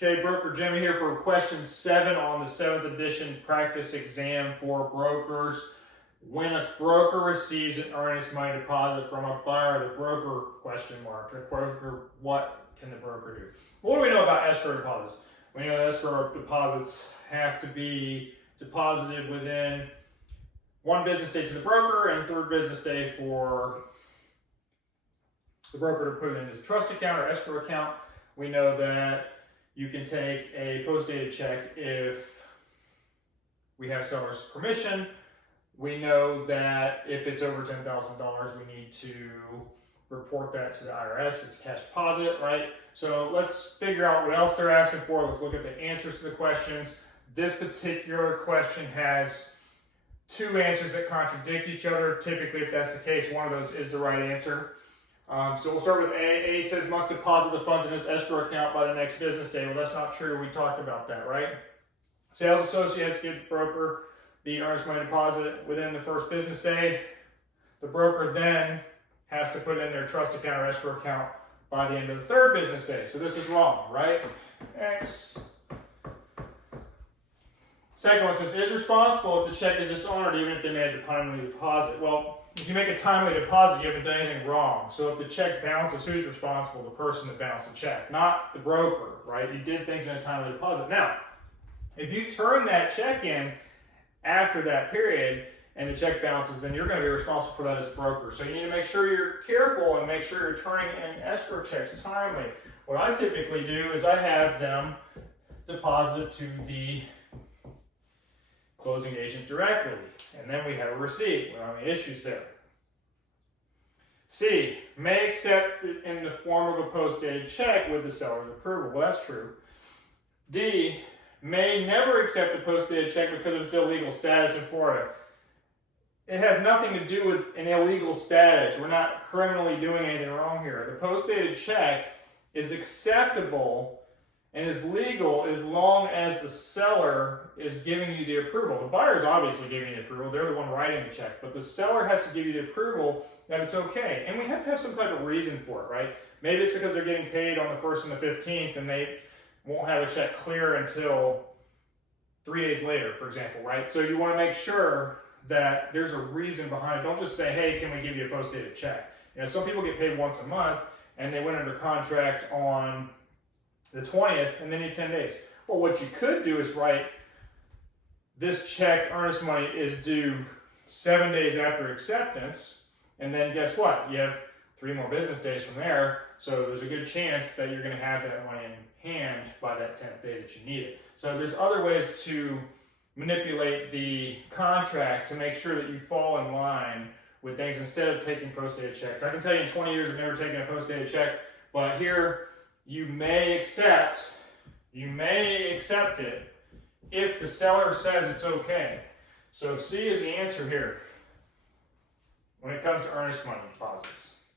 Okay, Broker Jimmy here for question 7 on the 7th edition practice exam for brokers. When a broker receives an earnest money deposit from a buyer, the broker, question mark, the broker, what can the broker do? What do we know about escrow deposits? We know that escrow deposits have to be deposited within 1 business day to the broker and 3rd business day for the broker to put it in his trust account or escrow account. We know that you can take a post-dated check if we have seller's permission. We know that if it's over $10,000, we need to report that to the IRS. It's cash deposit, right? So let's figure out what else they're asking for. Let's look at the answers to the questions. This particular question has 2 answers that contradict each other. Typically, if that's the case, one of those is the right answer. So we'll start with A. A says must deposit the funds in his escrow account by the next business day. Well, that's not true. We talked about that, right? Sales associate has to give the broker the earnest money deposit within the 1st business day. The broker then has to put it in their trust account or escrow account by the end of the 3rd business day. So this is wrong, right? X. Second one says, is responsible if the check is dishonored even if they made a timely deposit. Well, if you make a timely deposit, you haven't done anything wrong. So if the check bounces, who's responsible? The person that bounced the check, not the broker, right? You did things in a timely deposit. Now, if you turn that check in after that period and the check bounces, then you're going to be responsible for that as a broker. So you need to make sure you're careful and make sure you're turning in escrow checks timely. What I typically do is I have them deposited to the closing agent directly, and then we have a receipt. We don't have any issues there. C, may accept it in the form of a post-dated check with the seller's approval. Well, that's true. D, may never accept a post-dated check because of its illegal status in Florida. It has nothing to do with an illegal status. We're not criminally doing anything wrong here. The post-dated check is acceptable and is legal as long as the seller is giving you the approval. The buyer is obviously giving you the approval. They're the one writing the check. But the seller has to give you the approval that it's okay. And we have to have some type of reason for it, right? Maybe it's because they're getting paid on the 1st and the 15th and they won't have a check clear until 3 days later, for example, right? So you want to make sure that there's a reason behind it. Don't just say, hey, can we give you a post-dated check? You know, some people get paid once a month and they went under contract on the 20th and they need 10 days. Well, what you could do is write, this check, earnest money, is due 7 days after acceptance, and then guess what? You have 3 more business days from there, so there's a good chance that you're going to have that money in hand by that 10th day that you need it. So there's other ways to manipulate the contract to make sure that you fall in line with things instead of taking post-dated checks. I can tell you in 20 years I've never taken a post-dated check, but here you may accept it if the seller says it's okay. So C is the answer here when it comes to earnest money deposits.